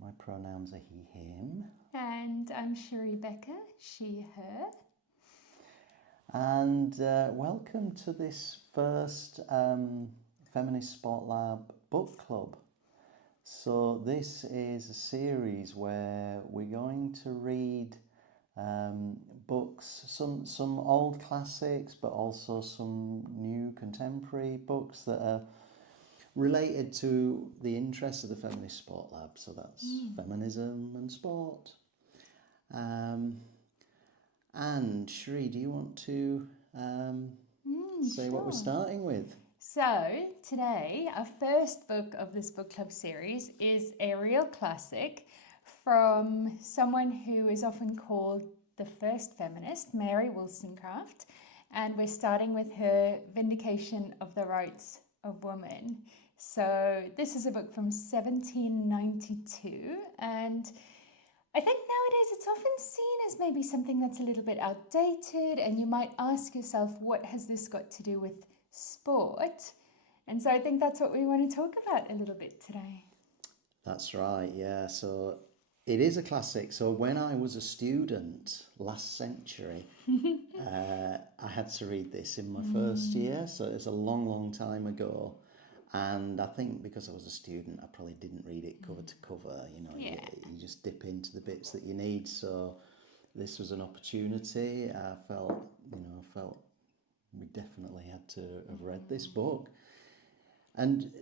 My pronouns are he, him. And I'm Sheree Bekker, she, her. And welcome to this first Feminist Sport Lab book club. So this is a series where we're going to read books, some old classics, but also some new contemporary books that are related to the interests of the Feminist Sport Lab. So that's feminism and sport. And Sheree, do you want to say what we're Sure. starting with? So, today, our first book of this book club series is a real classic from someone who is often called the first feminist, Mary Wollstonecraft. And we're starting with her Vindication of the Rights of Women. So, this is a book from 1792, and I think nowadays it's often seen as maybe something that's a little bit outdated, and you might ask yourself, what has this got to do with sport? And so I think that's what we want to talk about a little bit today. That's right, yeah. So it is a classic. So when I was a student last century, I had to read this in my first year. So it's a long, long time ago. And I think because I was a student, I probably didn't read it cover to cover. Yeah. You just dip into the bits that you need. So this was an opportunity. I felt we definitely had to have read this book. And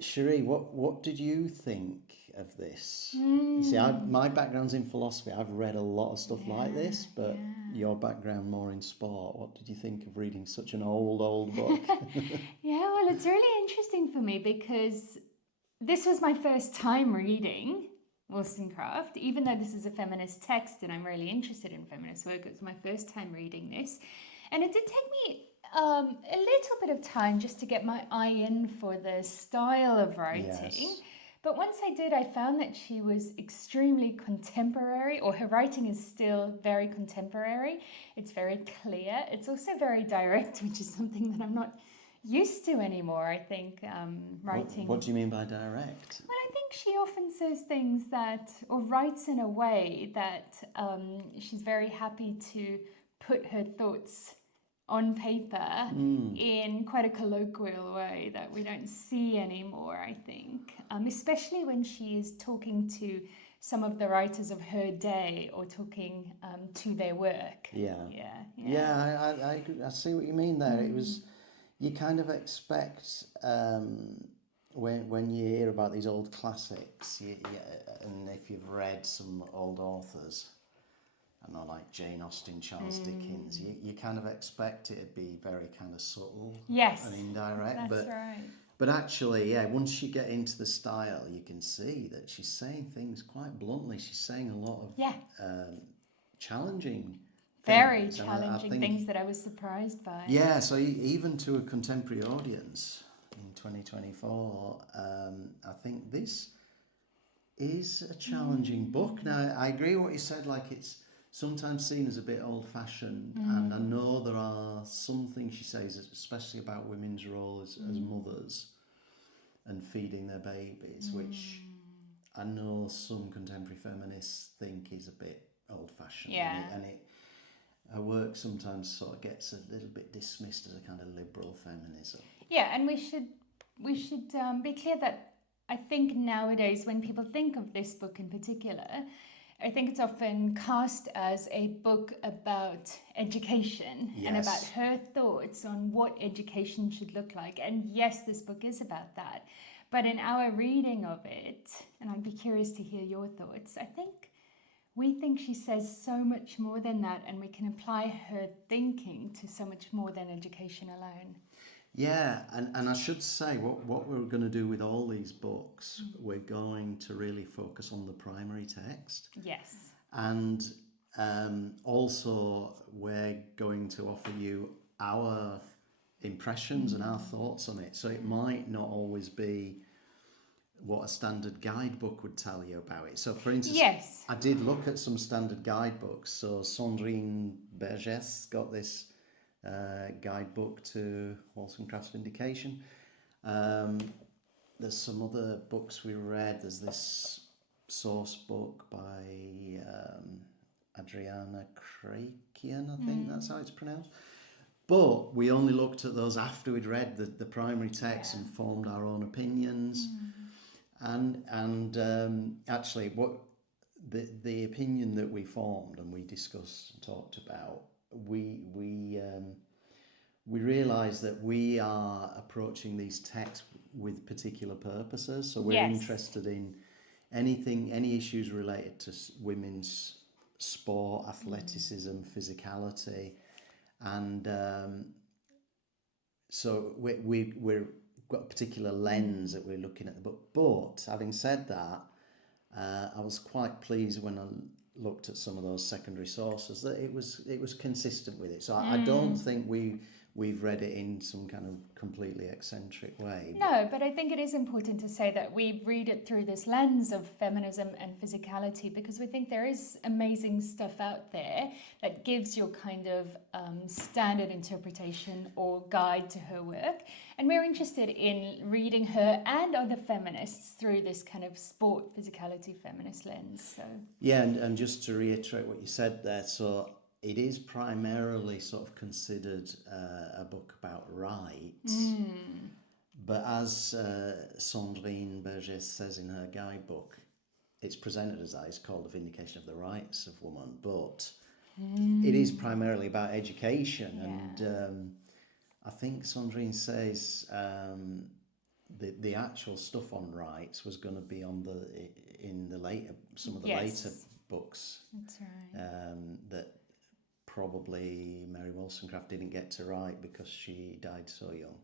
Sheree, what did you think of this? You see, my background's in philosophy. I've read a lot of stuff like this, but your background more in sport. What did you think of reading such an old book? Yeah, well, it's really interesting for me because this was my first time reading Wollstonecraft, even though this is a feminist text and I'm really interested in feminist work. It was my first time reading this. And it did take me a little bit of time just to get my eye in for the style of writing. Yes. But once I did, I found that she was extremely contemporary, or her writing is still very contemporary. It's very clear. It's also very direct, which is something that I'm not used to anymore, I think, writing. What do you mean by direct? Well, I think she often says things that, or writes in a way that she's very happy to put her thoughts on paper in quite a colloquial way that we don't see anymore, I think. Especially when she is talking to some of the writers of her day or talking to their work. Yeah. Yeah. I see what you mean there. It was, you kind of expect when you hear about these old classics, and if you've read some old authors, I know, like Jane Austen, Charles Dickens, you kind of expect it to be very kind of subtle and indirect. That's right. But actually, once you get into the style, you can see that she's saying things quite bluntly. She's saying a lot of challenging Very things. challenging things that I was surprised by. Yeah, so even to a contemporary audience in 2024, I think this is a challenging book. Now, I agree with what you said, like it's sometimes seen as a bit old-fashioned, and I know there are some things she says, especially about women's role as mothers and feeding their babies, which I know some contemporary feminists think is a bit old-fashioned. Yeah. And her work sometimes sort of gets a little bit dismissed as a kind of liberal feminism. Yeah, and we should be clear that I think nowadays when people think of this book in particular, I think it's often cast as a book about education and about her thoughts on what education should look like. And yes, this book is about that. But in our reading of it, and I'd be curious to hear your thoughts, we think she says so much more than that, and we can apply her thinking to so much more than education alone. Yeah, and I should say what we're going to do with all these books, we're going to really focus on the primary text. Yes. And also we're going to offer you our impressions and our thoughts on it. So it might not always be what a standard guidebook would tell you about it. So for instance, I did look at some standard guidebooks. So Sandrine Bergès got this guidebook to Wollstonecraft's Vindication. There's some other books we read. There's this source book by Adriana Krakian, I think that's how it's pronounced. But we only looked at those after we'd read the primary text and formed our own opinions. And actually, what the opinion that we formed and we discussed and talked about, we realised that we are approaching these texts with particular purposes. So we're interested in any issues related to women's sport, athleticism, physicality, and so we've got a particular lens that we're looking at the book. But having said that, I was quite pleased when I looked at some of those secondary sources that it was consistent with it. So I don't think we've read it in some kind of completely eccentric way. No, but I think it is important to say that we read it through this lens of feminism and physicality, because we think there is amazing stuff out there that gives you a kind of standard interpretation or guide to her work. And we're interested in reading her and other feminists through this kind of sport, physicality, feminist lens. So yeah, and just to reiterate what you said there, so it is primarily sort of considered a book about rights, but as Sandrine Bergès says in her guidebook, it's presented as that. It's called The Vindication of the Rights of Woman, but it is primarily about education. And I think Sandrine says the actual stuff on rights was going to be in the later, some of the later books. That's right. That probably Mary Wollstonecraft didn't get to write because she died so young.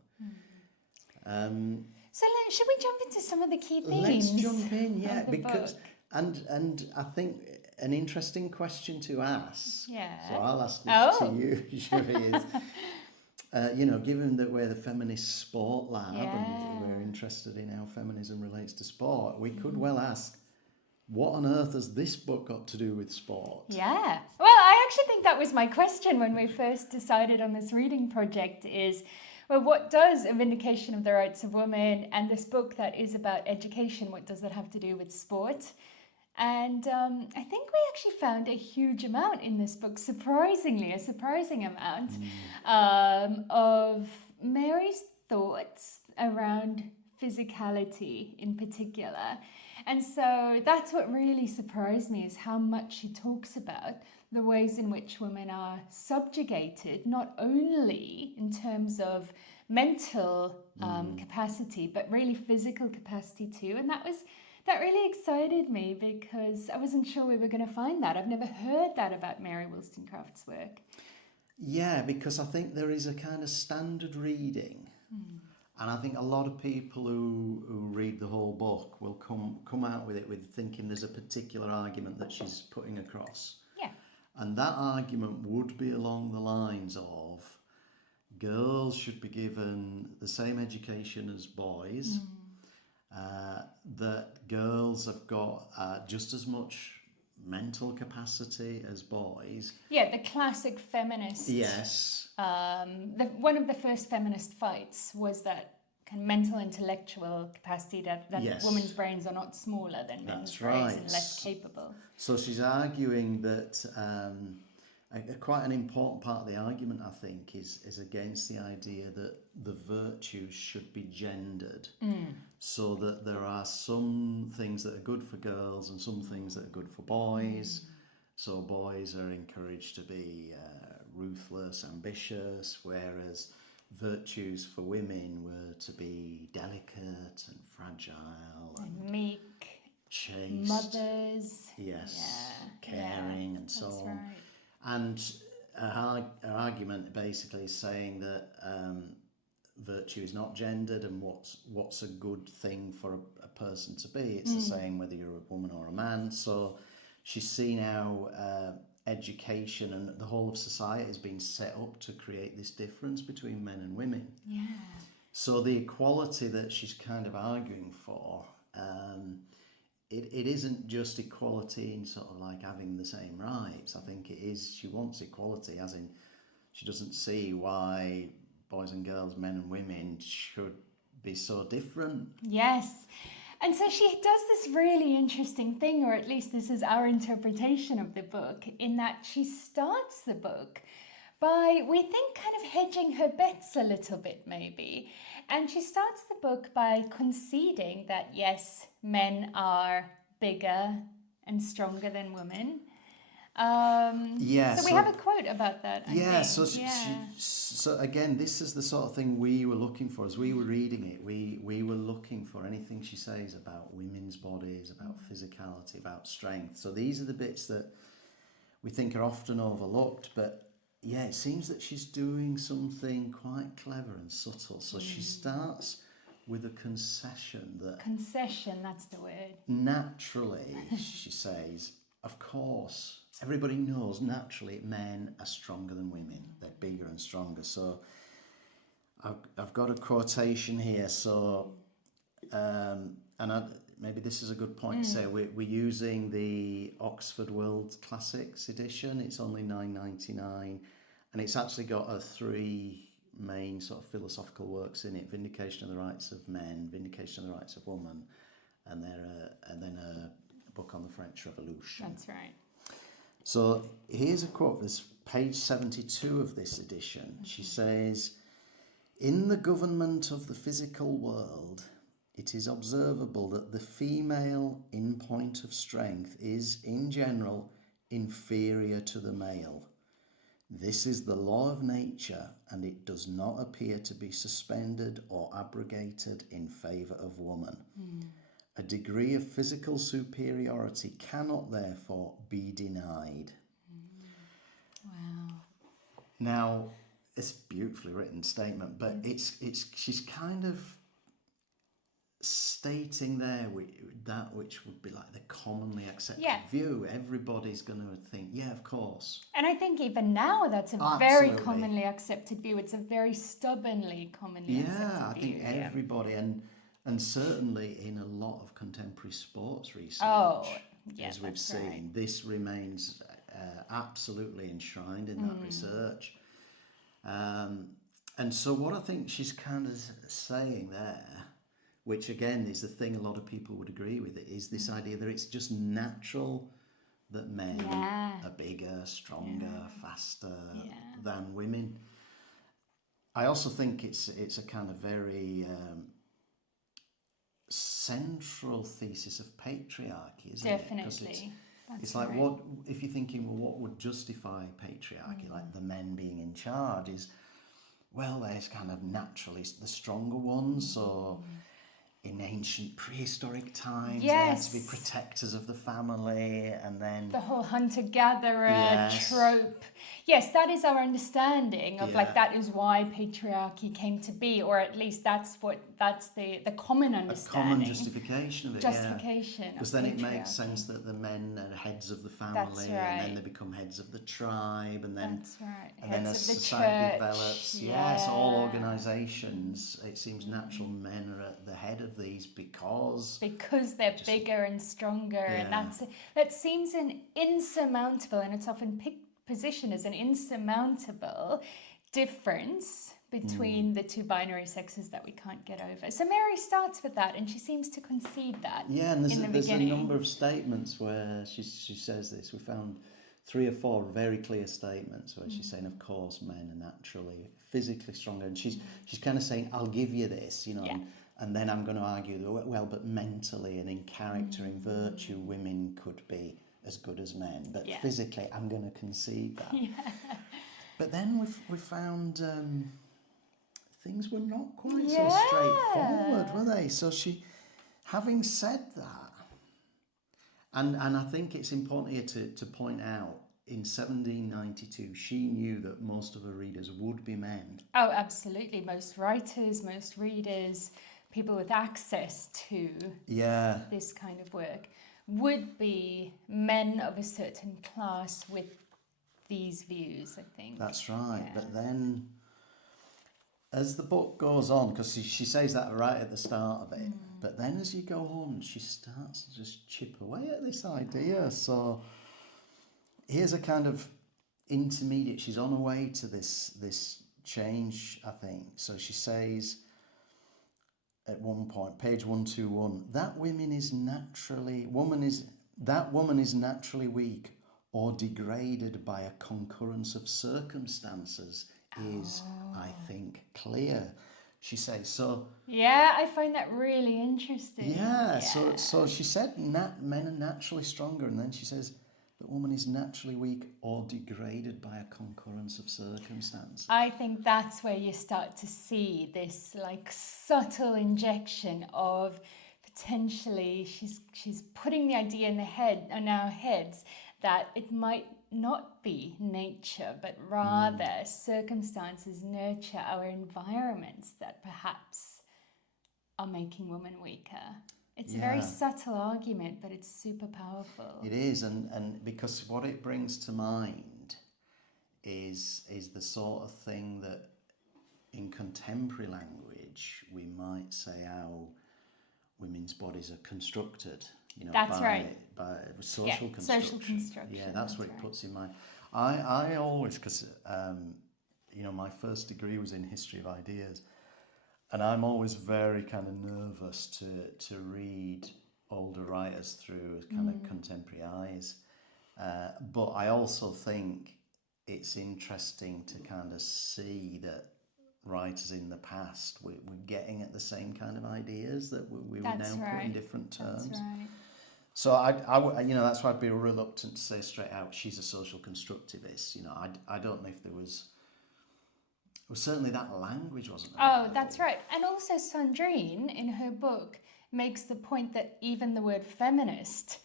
So should we jump into some of the key themes? Let's jump in, yeah, of the because book? and I think an interesting question to ask. Yeah. So I'll ask this to you, Sheree, is given that we're the feminist sport lab and we're interested in how feminism relates to sport, we could well ask, what on earth has this book got to do with sport? Yeah. Well, I actually think that was my question when we first decided on this reading project is, well, what does A Vindication of the Rights of Women and this book that is about education, what does that have to do with sport? And I think we actually found a huge amount in this book, surprisingly, a surprising amount of Mary's thoughts around physicality in particular. And so that's what really surprised me, is how much she talks about the ways in which women are subjugated, not only in terms of mental capacity, but really physical capacity too. And that really excited me because I wasn't sure we were going to find that. I've never heard that about Mary Wollstonecraft's work. Yeah, because I think there is a kind of standard reading. And I think a lot of people who read the whole book will come out with it with thinking there's a particular argument that she's putting across. Yeah. And that argument would be along the lines of girls should be given the same education as boys, that girls have got just as much mental capacity as boys. Yeah, the classic feminist. Yes. One of the first feminist fights was that kind of mental intellectual capacity that women's brains are not smaller than men's brains and less capable. So she's arguing that quite an important part of the argument, I think, is against the idea that the virtues should be gendered, so that there are some things that are good for girls and some things that are good for boys. So boys are encouraged to be ruthless, ambitious, whereas virtues for women were to be delicate and fragile and meek, chaste, mothers, caring, and so on. Right. And her argument basically is saying that virtue is not gendered, and what's a good thing for a person to be. It's the same whether you're a woman or a man. So she's seen how education and the whole of society has been set up to create this difference between men and women. Yeah. So the equality that she's kind of arguing for, it isn't just equality in sort of like having the same rights. I think it is, she wants equality as in she doesn't see why boys and girls, men and women should be so different. Yes. And so she does this really interesting thing, or at least this is our interpretation of the book, in that she starts the book by, we think, kind of hedging her bets a little bit, maybe. And she starts the book by conceding that, yes, men are bigger and stronger than women. So we have a quote about that, I think. So again, this is the sort of thing we were looking for as we were reading it. We were looking for anything she says about women's bodies, about physicality, about strength. So these are the bits that we think are often overlooked, but yeah, it seems that she's doing something quite clever and subtle. So she starts with a concession that... Concession, that's the word. Naturally, she says, of course, everybody knows naturally men are stronger than women. They're bigger and stronger. So I've got a quotation here. So, maybe this is a good point to say. We're using the Oxford World Classics edition. It's only $9.99, and it's actually got three main sort of philosophical works in it: Vindication of the Rights of Men, Vindication of the Rights of Woman, and then a book on the French Revolution. That's right. So here's a quote. This page 72 of this edition. She says, "In the government of the physical world, it is observable that the female in point of strength is, in general, inferior to the male. This is the law of nature, and it does not appear to be suspended or abrogated in favour of woman. A degree of physical superiority cannot therefore be denied." Wow. Now, it's a beautifully written statement, but she's kind of stating there that which would be like the commonly accepted view. Everybody's going to think, yeah, of course. And I think even now that's a very commonly accepted view. It's a very stubbornly commonly accepted view. Yeah, I think everybody, and certainly in a lot of contemporary sports research, as we've seen, this remains absolutely enshrined in that research. And so what I think she's kind of saying there, which again is the thing a lot of people would agree with, it is this idea that it's just natural that men are bigger, stronger, faster than women. I also think it's a kind of very central thesis of patriarchy, isn't it? Definitely. It's like, what if you're thinking, well, what would justify patriarchy, like the men being in charge, is, well, there's kind of naturally the stronger ones. So in ancient prehistoric times, they had to be protectors of the family, and then the whole hunter-gatherer trope. Yes, that is our understanding of like that is why patriarchy came to be, or at least that's the common understanding. A common justification of it. Justification. Because then it makes sense that the men are heads of the family, and then they become heads of the tribe, and then and then as society develops, all organisations, it seems natural men are at the head of these because they're bigger and stronger, and that seems an insurmountable, and it's often positioned as an insurmountable difference between the two binary sexes that we can't get over. So Mary starts with that, and she seems to concede that. Yeah, and there's a number of statements where she says this. We found 3 or 4 very clear statements where she's saying, of course, men are naturally physically stronger, and she's kind of saying, I'll give you this, and then I'm going to argue that, well, but mentally and in character, in virtue, women could be as good as men, but physically, I'm going to concede that. But then we found things were not quite so straightforward, were they? So she, having said that, and I think it's important here to point out, in 1792, she knew that most of her readers would be men. Oh, absolutely. Most writers, most readers, people with access to this kind of work would be men of a certain class with these views, I think. That's right. But then, as the book goes on, because she says that right at the start of it, but then as you go on, she starts to just chip away at this idea. So here's a kind of intermediate. She's on her way to this change, I think. So she says, at one point, page 121, that woman is naturally weak or degraded by a concurrence of circumstances is, I think, clear. She says so. Yeah, I find that really interesting. Yeah. So she said men are naturally stronger, and then she says that woman is naturally weak or degraded by a concurrence of circumstances. I think that's where you start to see this like subtle injection of potentially she's putting the idea in our heads that it might not be nature, but rather circumstances nurture our environments that perhaps are making women weaker. It's a very subtle argument, but it's super powerful. It is, and because what it brings to mind is the sort of thing that in contemporary language we might say how women's bodies are constructed, That's right. by social construction. Social construction. Yeah, that's what it puts in mind. I always, because my first degree was in history of ideas, and I'm always very kind of nervous to read older writers through kind of contemporary eyes. But I also think it's interesting to kind of see that writers in the past were getting at the same kind of ideas that we would now put in different terms. That's right. So I that's why I'd be reluctant to say straight out she's a social constructivist. I don't know if there was certainly that language wasn't available. Oh, that's right. And also Sandrine, in her book, makes the point that even the word feminist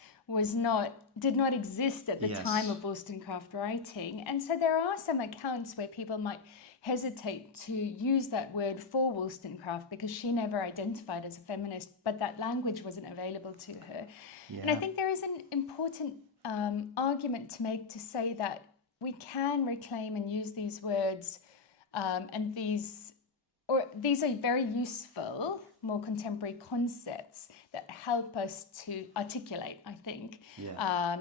did not exist at the time of Wollstonecraft writing. And so there are some accounts where people might hesitate to use that word for Wollstonecraft because she never identified as a feminist, but that language wasn't available to her. Yeah. And I think there is an important argument to make to say that we can reclaim and use these words and these are very useful, more contemporary concepts that help us to articulate, I think,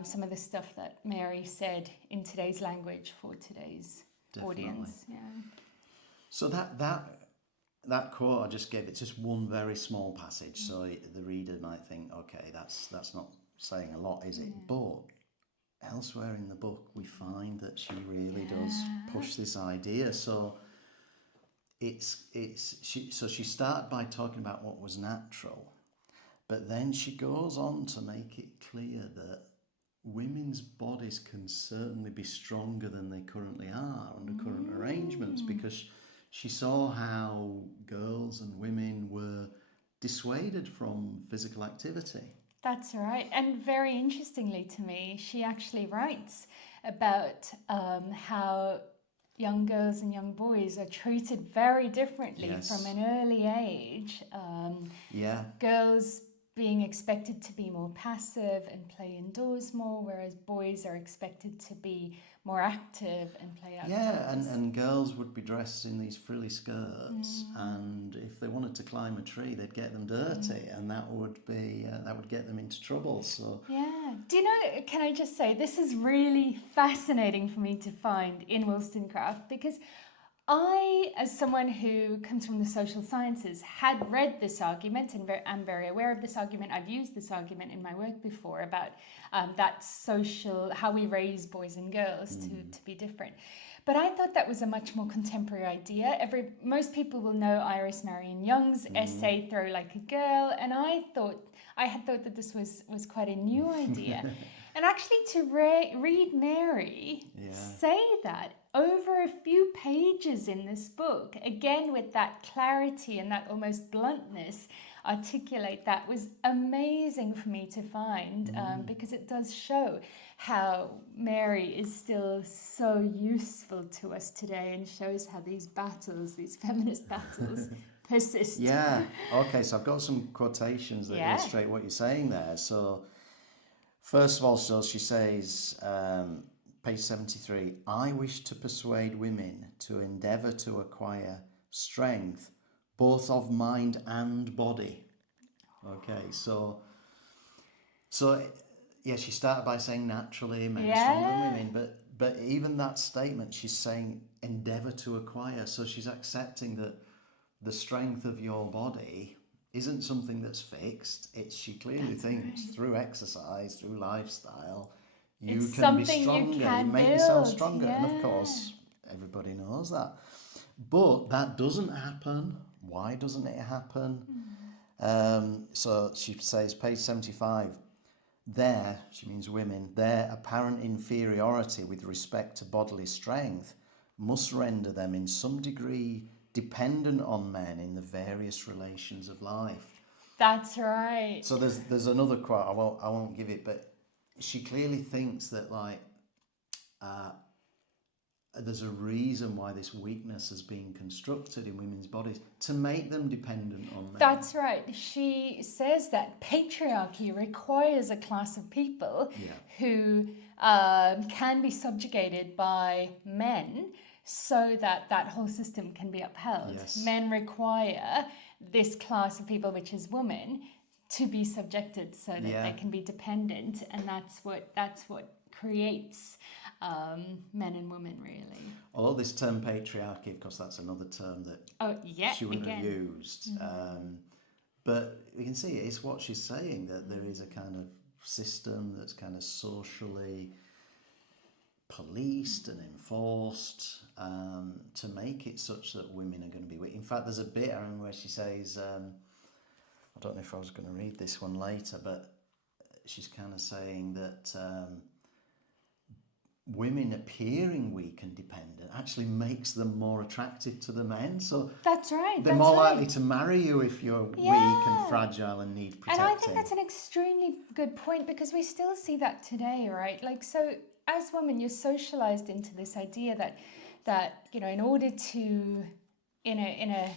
some of the stuff that Mary said in today's language for today's audience. Yeah. So that quote I just gave, it's just one very small passage, so the reader might think, okay, that's not saying a lot, is it? But elsewhere in the book, we find that she really does push this idea. So she started by talking about what was natural, but then she goes on to make it clear that women's bodies can certainly be stronger than they currently are under current arrangements, because she saw how girls and women were dissuaded from physical activity. That's right. And very interestingly to me, she actually writes about how young girls and young boys are treated very differently from an early age. Girls being expected to be more passive and play indoors more, whereas boys are expected to be more active and play outdoors. Yeah, and girls would be dressed in these frilly skirts, and if they wanted to climb a tree, they'd get them dirty, and that would get them into trouble. So do you know? Can I just say this is really fascinating for me to find in Wollstonecraft, because I, as someone who comes from the social sciences, had read this argument and am very aware of this argument. I've used this argument in my work before about that social, how we raise boys and girls to be different. But I thought that was a much more contemporary idea. Most people will know Iris Marion Young's essay, Throw Like a Girl, and I had thought that this was quite a new idea. And actually to read Mary say that over a few pages in this book, again with that clarity and that almost bluntness, articulate that was amazing for me to find, because it does show how Mary is still so useful to us today, and shows how these feminist battles, persist. Yeah, okay, so I've got some quotations that illustrate what you're saying there. So, first of all, so she says, page 73, I wish to persuade women to endeavour to acquire strength both of mind and body. Okay, so she started by saying naturally men are stronger than women, but even that statement, she's saying endeavour to acquire. So she's accepting that the strength of your body isn't something that's fixed. She clearly thinks through exercise, through lifestyle, you It's can be something you stronger. can You make yourself build, stronger. And of yeah. course, everybody knows that. But that doesn't happen. Why doesn't it happen? So she says, page 75, their, she means women, their apparent inferiority with respect to bodily strength must render them in some degree dependent on men in the various relations of life. That's right. So there's another quote, I won't give it, but she clearly thinks that there's a reason why this weakness has been constructed in women's bodies to make them dependent on men. That's right. She says that patriarchy requires a class of people who can be subjugated by men so that that whole system can be upheld. Yes. Men require this class of people, which is women, to be subjected so that they can be dependent, and that's what creates men and women, really. Although this term patriarchy, of course, that's another term that she wouldn't have used. But we can see it's what she's saying, that there is a kind of system that's kind of socially policed and enforced to make it such that women are going to be weak. In fact, there's a bit I remember where she says, I don't know if I was going to read this one later, but she's kind of saying that women appearing weak and dependent actually makes them more attractive to the men. So that's right. They're more likely to marry you if you're weak and fragile and need protecting. And I think that's an extremely good point, because we still see that today, right? Like, so as women, you're socialized into this idea that you know, in order to in a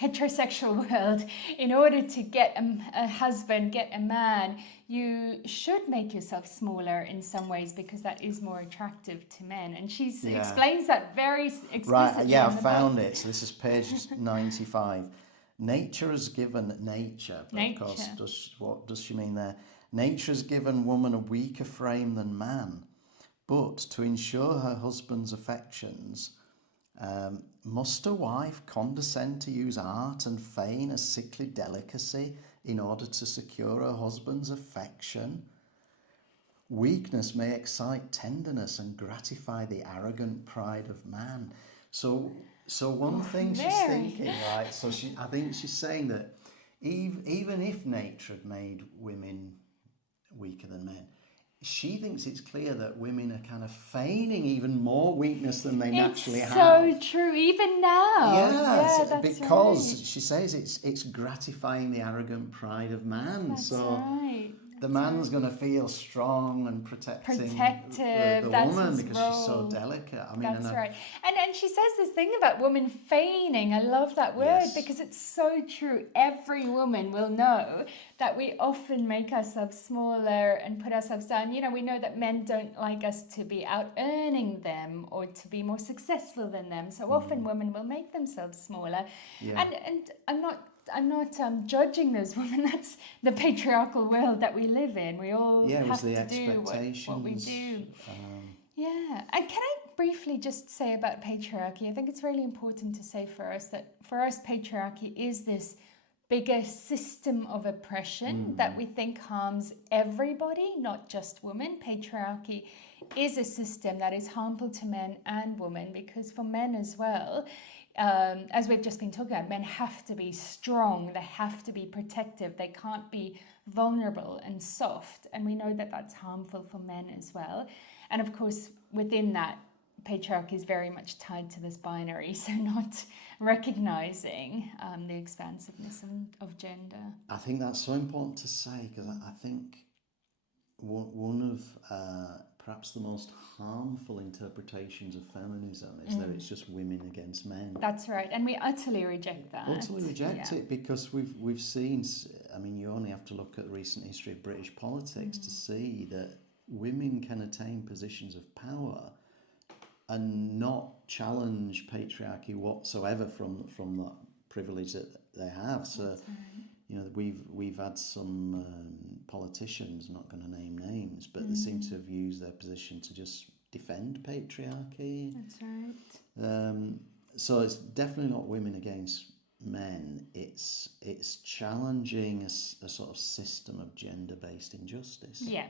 heterosexual world, in order to get a husband, get a man, you should make yourself smaller in some ways, because that is more attractive to men. And she explains that very explicitly. Right, yeah, in I the found book. it. So this is page 95. Nature has given nature, but of course, what does she mean there? Nature has given woman a weaker frame than man, but to ensure her husband's affections, must a wife condescend to use art and feign a sickly delicacy in order to secure her husband's affection? Weakness may excite tenderness and gratify the arrogant pride of man. So one thing she's thinking, right? So I think she's saying that even if nature had made women weaker than men, she thinks it's clear that women are kind of feigning even more weakness than they naturally have. So true, even now. Yes, that's because right. she says it's gratifying the arrogant pride of man. That's so right. the man's going to feel strong and protective the that's woman his because role. she's so delicate. I mean, that's right. And she says this thing about women feigning. I love that word because it's so true. Every woman will know that we often make ourselves smaller and put ourselves down. You know, we know that men don't like us to be out earning them or to be more successful than them. So often women will make themselves smaller. Yeah. And I'm not judging those women. That's the patriarchal world that we live in. We all have to do what we do. Yeah. And can I briefly just say about patriarchy? I think it's really important to say for us that for us, patriarchy is this bigger system of oppression that we think harms everybody, not just women. Patriarchy is a system that is harmful to men and women, because for men as well, as we've just been talking about, men have to be strong, they have to be protective, they can't be vulnerable and soft, and we know that that's harmful for men as well. And of course, within that, patriarchy is very much tied to this binary, so not recognizing the expansiveness of gender. I think that's so important to say, because I think one of perhaps the most harmful interpretations of feminism is that it's just women against men. That's right, and we utterly reject that. Utterly reject it, because we've seen, I mean, you only have to look at the recent history of British politics to see that women can attain positions of power and not challenge patriarchy whatsoever from that privilege that they have. So, you know, we've had some politicians, not going to name names, but they seem to have used their position to just defend patriarchy. That's right. So it's definitely not women against men, it's challenging a sort of system of gender-based injustice. Yeah,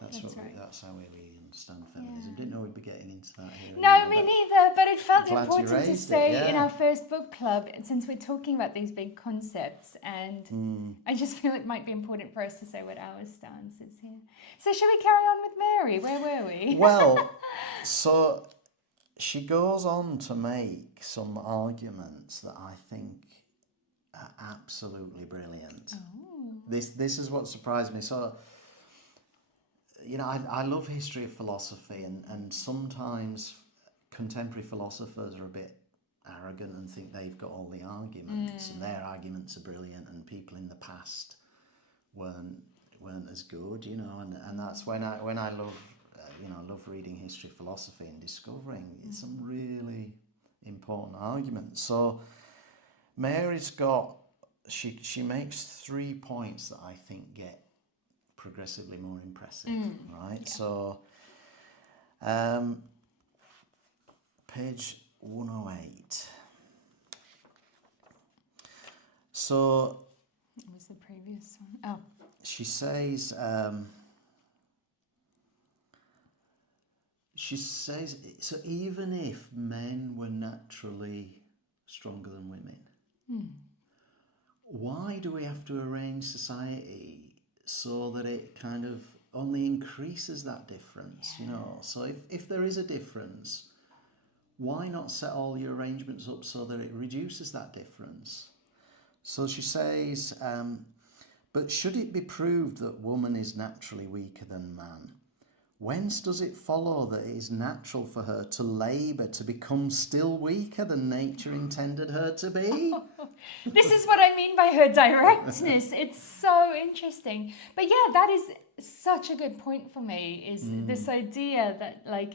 That's right. That's how we understand feminism. Didn't know we'd be getting into that here. No, me neither, but it felt glad you important to raised say it, in yeah. our first book club, since we're talking about these big concepts, and I just feel it might be important for us to say what our stance is here. So shall we carry on with Mary? Where were we? Well, so she goes on to make some arguments that I think are absolutely brilliant. Oh. This is what surprised me. So, you know, I love history of philosophy, and sometimes contemporary philosophers are a bit arrogant and think they've got all the arguments, and their arguments are brilliant, and people in the past weren't as good, you know, and that's when I love love reading history of philosophy and discovering some really important arguments. So Mary's got she makes 3 points that I think get progressively more impressive, right? Yeah. So page 108. So What was the previous one? Oh. She says, so even if men were naturally stronger than women, why do we have to arrange society so that it kind of only increases that difference, you know? So if there is a difference, why not set all your arrangements up so that it reduces that difference? So she says, but should it be proved that woman is naturally weaker than man, whence does it follow that it is natural for her to labour to become still weaker than nature intended her to be? This is what I mean by her directness. It's so interesting. But yeah, that is such a good point for me, is this idea that, like,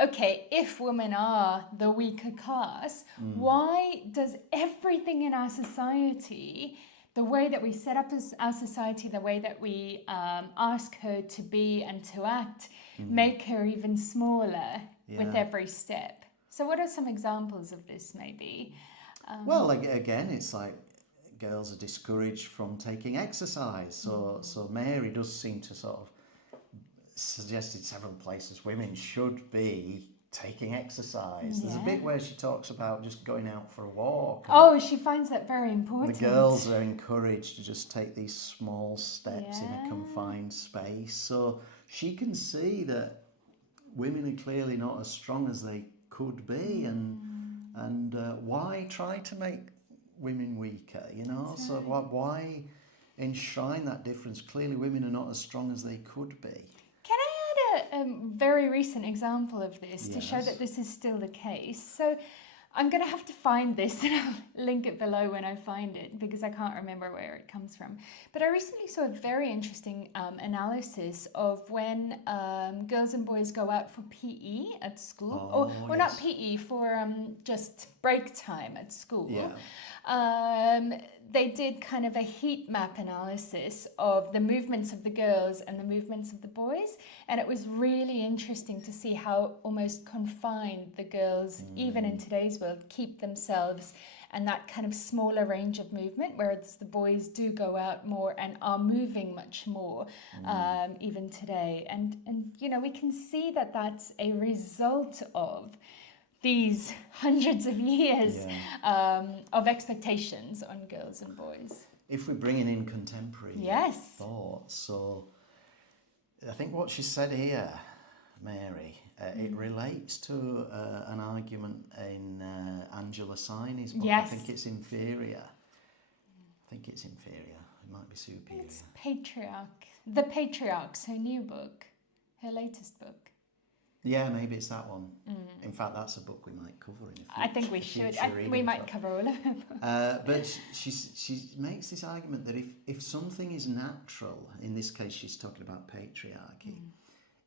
okay, if women are the weaker class, why does everything in our society, the way that we set up our society, the way that we ask her to be and to act, make her even smaller with every step? So what are some examples of this, maybe? Well, like, again, it's like girls are discouraged from taking exercise. So Mary does seem to sort of suggest in several places women should be taking exercise. There's a bit where she talks about just going out for a walk. Oh, she finds that very important. The girls are encouraged to just take these small steps in a confined space. So she can see that women are clearly not as strong as they could be, and why try to make women weaker, you know? That's right. So why enshrine that difference? Clearly women are not as strong as they could be. Can I add a very recent example of this to show that this is still the case? So I'm going to have to find this, and I'll link it below when I find it, because I can't remember where it comes from. But I recently saw a very interesting analysis of when girls and boys go out for PE at school, or not PE, for just break time at school. Yeah. They did kind of a heat map analysis of the movements of the girls and the movements of the boys, and it was really interesting to see how almost confined the girls, even in today's world, keep themselves and that kind of smaller range of movement, whereas the boys do go out more and are moving much more, even today. And you know, we can see that that's a result of these hundreds of years of expectations on girls and boys. If we're bringing in contemporary thoughts, so I think what she said here, Mary, it relates to an argument in Angela Saini's book. I think it's inferior. It might be superior. It's The Patriarchs, her new book, her latest book. Yeah, maybe it's that one. In fact, that's a book we might cover in a future. I think we should. We might cover all of her books. But she makes this argument that if something is natural, in this case she's talking about patriarchy,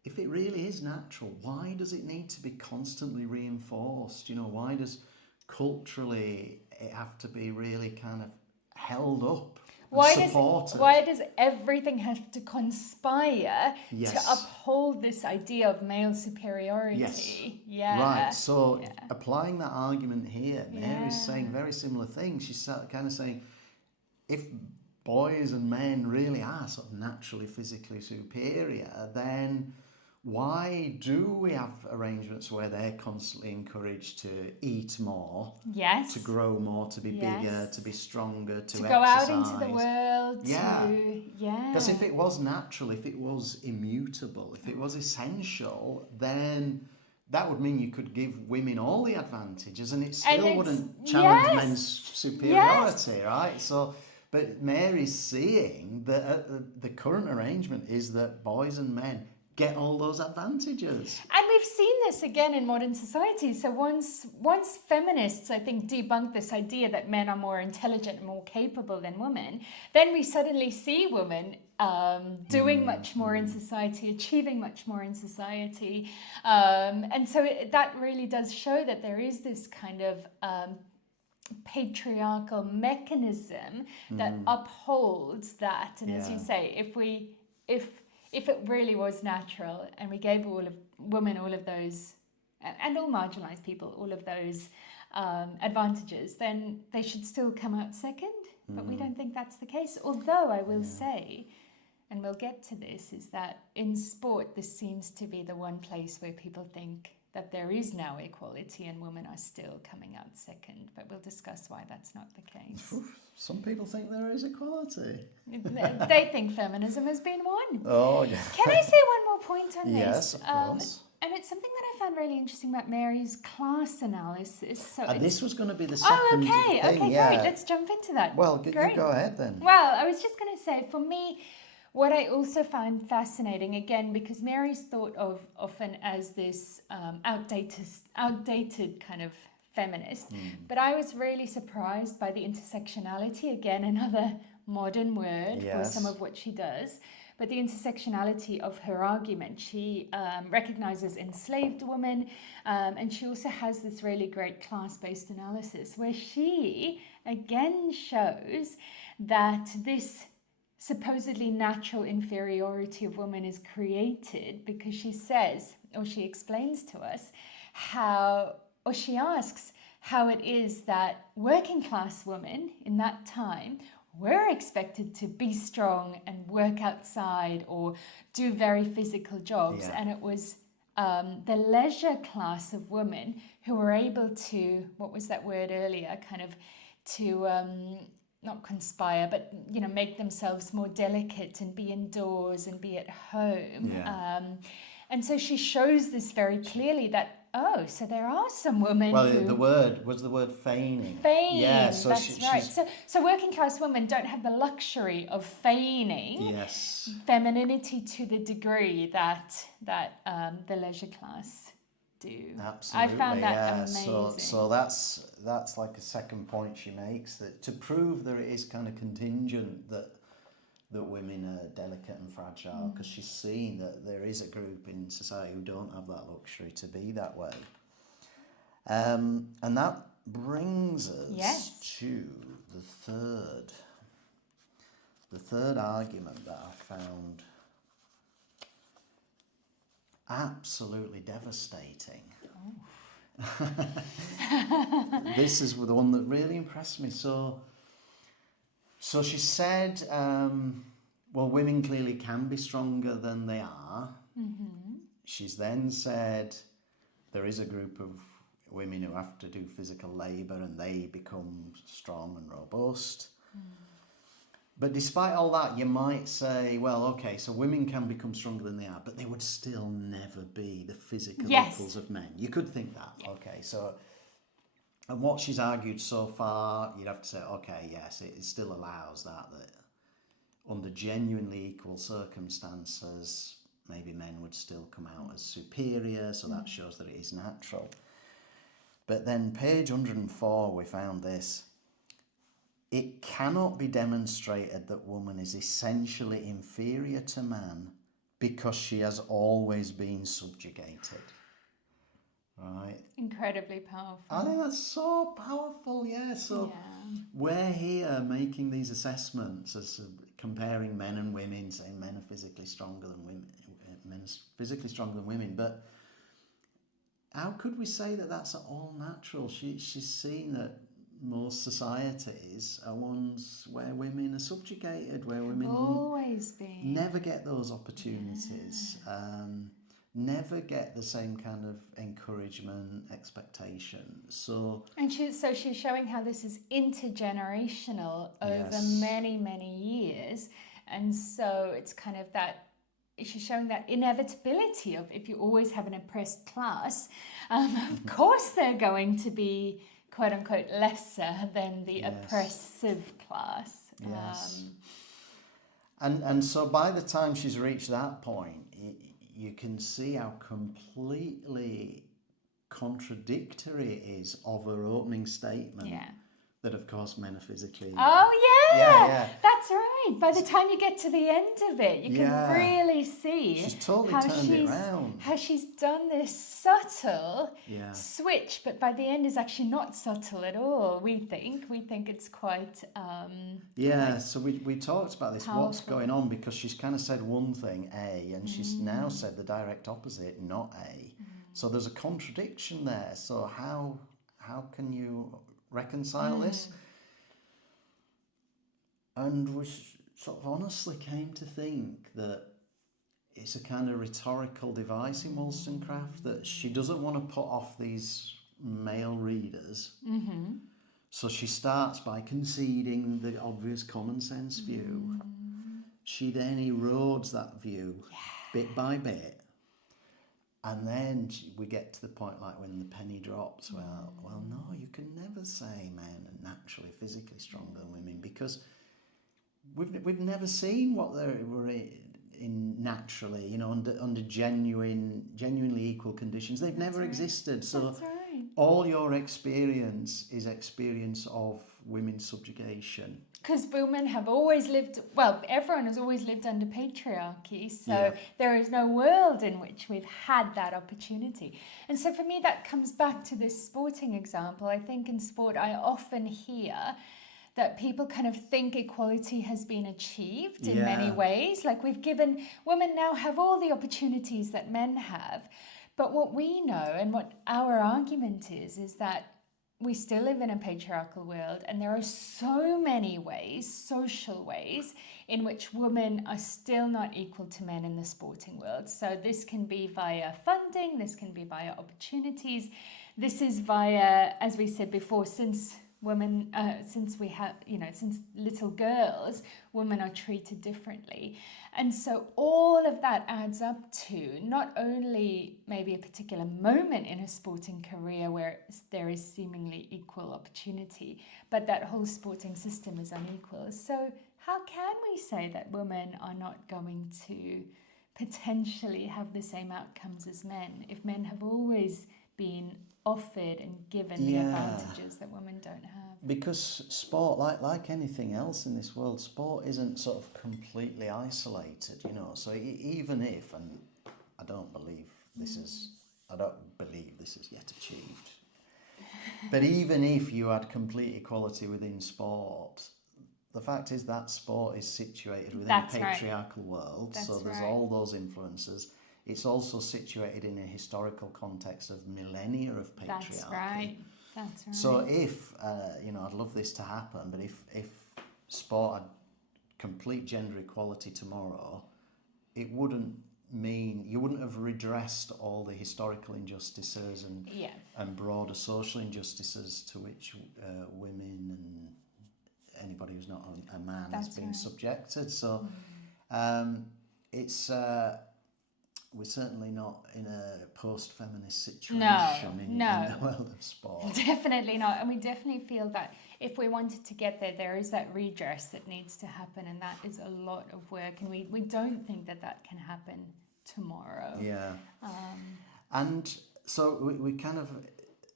if it really is natural, why does it need to be constantly reinforced? You know, why does culturally it have to be really kind of held up? supported. Why does everything have to conspire Yes. to uphold this idea of male superiority? Yes. Yeah. Right. So applying that argument here, Mary's saying very similar things. She's kind of saying, if boys and men really are sort of naturally physically superior, then why do we have arrangements where they're constantly encouraged to eat more, Yes. to grow more, to be bigger, Yes. to be stronger, to go exercise? out into the world? Yeah. Yeah. Because if it was natural, if it was immutable, if it was essential, then that would mean you could give women all the advantages and it still wouldn't challenge men's superiority, right? So, but Mary's seeing that the current arrangement is that boys and men get all those advantages. And we've seen this again in modern society. So once feminists, I think, debunk this idea that men are more intelligent and more capable than women, then we suddenly see women doing much more in society, achieving much more in society. And so that really does show that there is this kind of patriarchal mechanism that upholds that. And as you say, if it really was natural and we gave all of women all of those, and all marginalized people all of those advantages, then they should still come out second. But we don't think that's the case. Although I will say, and we'll get to this, is that in sport this seems to be the one place where people think that there is now equality and women are still coming out second. But we'll discuss why that's not the case. Some people think there is equality. They think feminism has been won. Oh, yeah. Can I say one more point on this? Yes, of course. And it's something that I found really interesting about Mary's class analysis. So And this was going to be the second okay, thing. great. Let's jump into that. Well, you Great. go ahead then. Well, I was just going to say, for me, what I also find fascinating, again, because Mary's thought of often as this outdated kind of feminist, but I was really surprised by the intersectionality, again, another modern word for some of what she does. But the intersectionality of her argument, she recognizes enslaved women, and she also has this really great class-based analysis where she again shows that this supposedly natural inferiority of women is created because she says, or she explains to us how, or she asks how it is that working class women in that time were expected to be strong and work outside or do very physical jobs. And it was the leisure class of women who were able to, what was that word earlier, kind of to not conspire, but make themselves more delicate and be indoors and be at home. And so she shows this very clearly that, so there are some women the word was the word feigning. Feign, yeah, so that's right. So working class women don't have the luxury of feigning femininity to the degree that the leisure class do. Absolutely, I found that amazing. So that's like a second point she makes, that to prove that it is kind of contingent that women are delicate and fragile, because she's seen that there is a group in society who don't have that luxury to be that way. And that brings us to the third argument that I found absolutely devastating. This is the one that really impressed me. So she said, well, women clearly can be stronger than they are. She's then said there is a group of women who have to do physical labour and they become strong and robust. But despite all that, you might say, well, okay, so women can become stronger than they are, but they would still never be the physical equals of men. You could think that. Okay, so, and what she's argued so far, you'd have to say, okay, yes, it still allows that under genuinely equal circumstances, maybe men would still come out as superior, so that shows that it is natural. But then page 104, we found this. It cannot be demonstrated that woman is essentially inferior to man because she has always been subjugated. Right? incredibly powerful. I think that's so powerful, yeah. So we're here making these assessments as comparing men and women, saying men are physically stronger than women, men are physically stronger than women, but how could we say that that's all natural? She's seen that most societies are ones where women are subjugated, where women always been never get those opportunities, never get the same kind of encouragement, expectation. And she's showing how this is intergenerational over many, many years. And so it's kind of that, she's showing that inevitability of, if you always have an oppressed class, of course they're going to be quote unquote lesser than the oppressive class. Yes. And so by the time she's reached that point, you can see how completely contradictory it is of her opening statement. Yeah. That of course men are physically... Oh yeah, that's right. By the time you get to the end of it, you can really see she's totally turned it around. How she's done this subtle switch, but by the end is actually not subtle at all. We think it's quite so we talked about this, powerful. What's going on, because she's kind of said one thing, A, and she's now said the direct opposite, not A. So there's a contradiction there. So how can you reconcile this? And we sort of honestly came to think that it's a kind of rhetorical device in Wollstonecraft, that she doesn't want to put off these male readers. So she starts by conceding the obvious common sense view. She then erodes that view bit by bit. And then we get to the point like when the penny drops. Well, no, you can never say men are naturally physically stronger than women, because we've never seen what they were in naturally, under genuinely equal conditions. They've never existed. So all your experience is experience of women's subjugation. Because women have always lived, everyone has always lived under patriarchy, so there is no world in which we've had that opportunity. And so for me, that comes back to this sporting example. I think in sport, I often hear that people kind of think equality has been achieved in many ways. Like women now have all the opportunities that men have. But what we know and what our argument is that we still live in a patriarchal world, and there are so many ways, social ways, in which women are still not equal to men in the sporting world. So this can be via funding, this can be via opportunities, this is via, as we said before, since little girls, women are treated differently. And so all of that adds up to not only maybe a particular moment in a sporting career where there is seemingly equal opportunity, but that whole sporting system is unequal. So how can we say that women are not going to potentially have the same outcomes as men if men have always been offered and given the advantages that women don't have? Because sport, like anything else in this world, sport isn't sort of completely isolated, So even if, and I don't believe this is yet achieved, but even if you had complete equality within sport, the fact is that sport is situated within a patriarchal world. So there's all those influences. It's also situated in a historical context of millennia of patriarchy. That's right. So if, I'd love this to happen, but if sport had complete gender equality tomorrow, it wouldn't mean, you wouldn't have redressed all the historical injustices and broader social injustices to which women and anybody who's not a man has been subjected. So it's... we're certainly not in a post-feminist situation in the world of sport. Definitely not. And we definitely feel that if we wanted to get there, there is that redress that needs to happen, and that is a lot of work. And we don't think that can happen tomorrow. Yeah. And so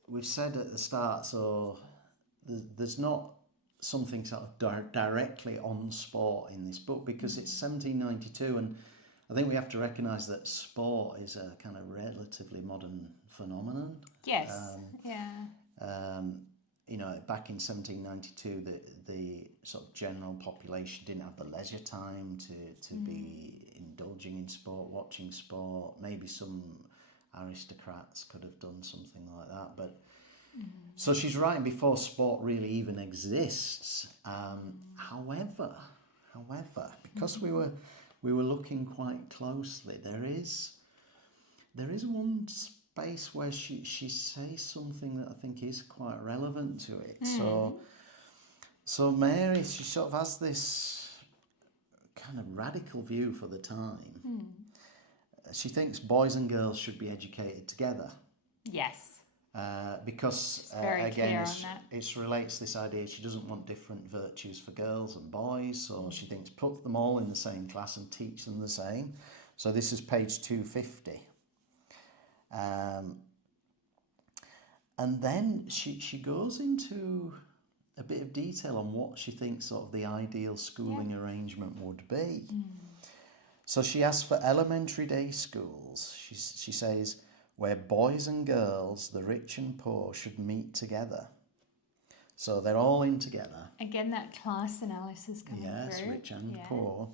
we've said at the start, so there's not something sort of directly on sport in this book, because it's 1792 and I think we have to recognise that sport is a kind of relatively modern phenomenon. Yes. Back in 1792, the sort of general population didn't have the leisure time to be indulging in sport, watching sport. Maybe some aristocrats could have done something like that, but so she's writing before sport really even exists. However, because we were looking quite closely, there is one space where she says something that I think is quite relevant to it. So Mary, she sort of has this kind of radical view for the time. She thinks boys and girls should be educated together. Yes. Because again, it relates this idea she doesn't want different virtues for girls and boys, so she thinks put them all in the same class and teach them the same. So this is page 250. And then she goes into a bit of detail on what she thinks sort of the ideal schooling arrangement would be. So she asks for elementary day schools. She says, where boys and girls, the rich and poor, should meet together. So they're all in together. Again, that class analysis coming through. Yes, rich and poor.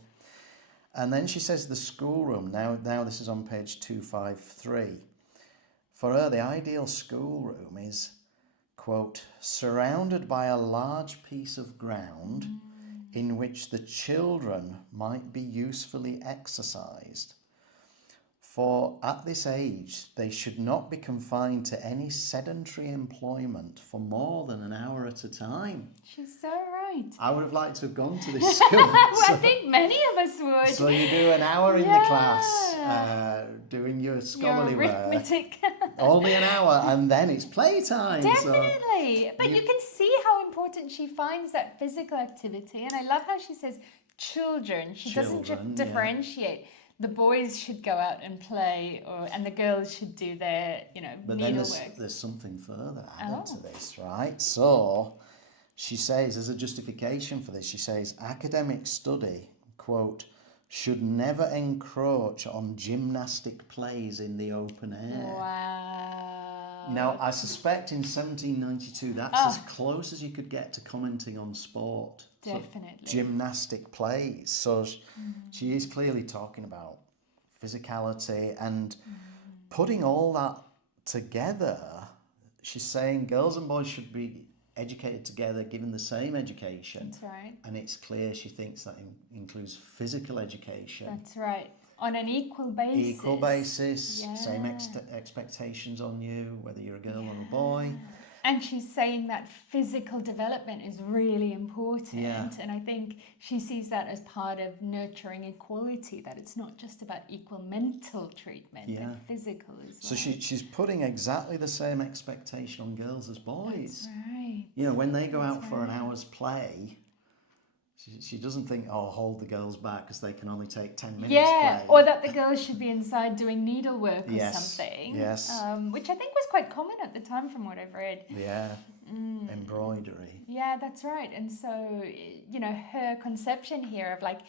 And then she says the schoolroom, now this is on page 253. For her, the ideal schoolroom is, quote, surrounded by a large piece of ground in which the children might be usefully exercised. For at this age, they should not be confined to any sedentary employment for more than an hour at a time. She's so right. I would have liked to have gone to this school. I think many of us would. So you do an hour in the class, doing your scholarly arithmetic. work. Only an hour, and then it's playtime. Definitely. But you can see how important she finds that physical activity. And I love how she says children. She doesn't differentiate. The boys should go out and play, and the girls should do their, but needlework. Then there's something further added to this, right? So she says, as a justification for this, she says, academic study, quote, should never encroach on gymnastic plays in the open air. Wow. Now, I suspect in 1792, that's as close as you could get to commenting on sport. Definitely. So, gymnastic plays. So she is clearly talking about physicality and putting all that together. She's saying girls and boys should be educated together, given the same education. That's right. And it's clear she thinks that includes physical education. That's right. On an equal basis. Equal basis, same expectations on you, whether you're a girl or a boy. And she's saying that physical development is really important. Yeah. And I think she sees that as part of nurturing equality, that it's not just about equal mental treatment, but physical as well. So she's putting exactly the same expectation on girls as boys. That's right. When they go out for an hour's play, she doesn't think, hold the girls back because they can only take 10 minutes play. Or that the girls should be inside doing needlework or something. Yes. Which I think was quite common at the time from what I've read. Yeah. Embroidery. Yeah, that's right. And so, her conception here of like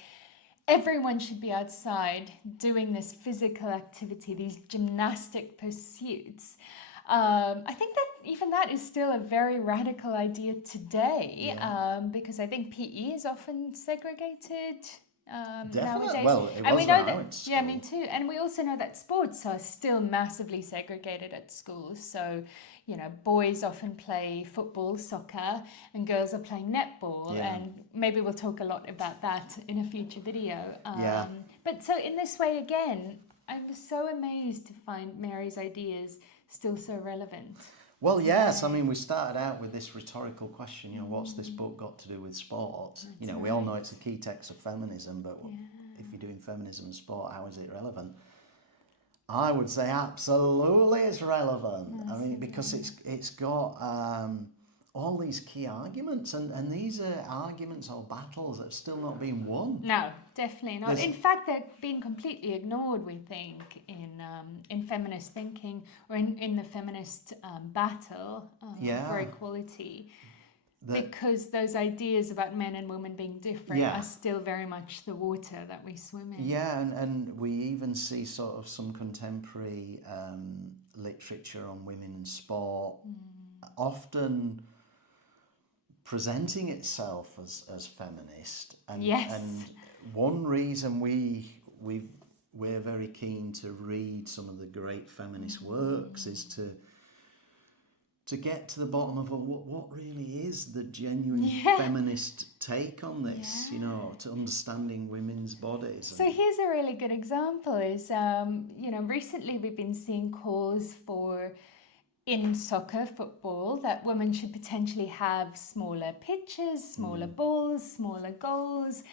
everyone should be outside doing this physical activity, these gymnastic pursuits. I think that even that is still a very radical idea today, because I think PE is often segregated Definitely. nowadays. Well, it and was we know when I that, went to school. yeah, me too. And we also know that sports are still massively segregated at schools. So, boys often play football, soccer, and girls are playing netball. Yeah. And maybe we'll talk a lot about that in a future video. Yeah. But so in this way, again, I was so amazed to find Mary's ideas still so relevant. Well, yes. I mean, we started out with this rhetorical question, what's this book got to do with sport? We all know it's a key text of feminism, but if you're doing feminism and sport, how is it relevant? I would say absolutely it's relevant. I mean, because it's got all these key arguments, and these are arguments or battles that have still not been won. No, definitely not. In fact, they've been completely ignored, we think, in feminist thinking or in the feminist battle for equality. because those ideas about men and women being different Yeah. are still very much the water that we swim in. Yeah, and we even see sort of some contemporary literature on women in sport often presenting itself as feminist. And, Yes. and one reason we're very keen to read some of the great feminist works is to get to the bottom of what really is the genuine feminist take on this, you know, to understanding women's bodies. So here's a really good example is, you know, recently we've been seeing calls for, in soccer, football, that women should potentially have smaller pitches, smaller balls, smaller goals,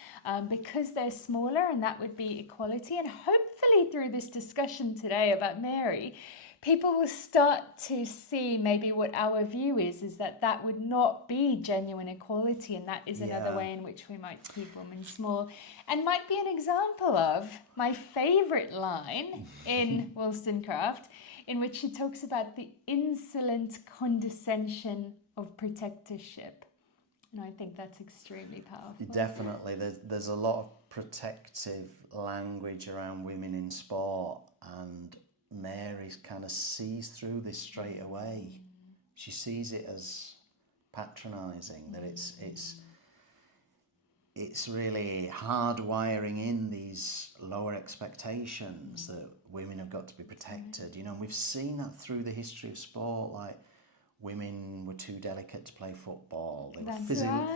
because they're smaller, and that would be equality. And hopefully through this discussion today about Mary, people will start to see maybe what our view is that would not be genuine equality, and that is another way in which we might keep women small, and might be an example of my favourite line in Wollstonecraft, in which she talks about the insolent condescension of protectorship. And I think that's extremely powerful. Definitely, there's a lot of protective language around women in sport, and Mary kind of sees through this straight away. She sees it as patronising, that it's really hardwiring in these lower expectations that women have got to be protected, you know, and we've seen that through the history of sport. Like, women were too delicate to play football, they were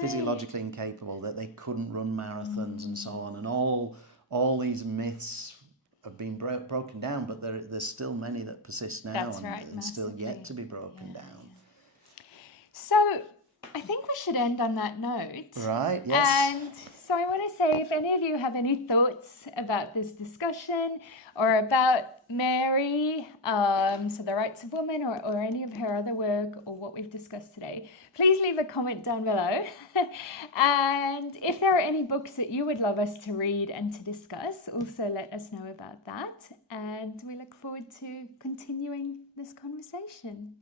physiologically incapable, that they couldn't run marathons and so on, and all these myths have been broken down, but there's still many that persist now and still yet to be broken down. So I think we should end on that note. Right, yes. And so I want to say, if any of you have any thoughts about this discussion or about Mary, so the rights of women, or any of her other work, or what we've discussed today, please leave a comment down below. And if there are any books that you would love us to read and to discuss, also let us know about that. And we look forward to continuing this conversation.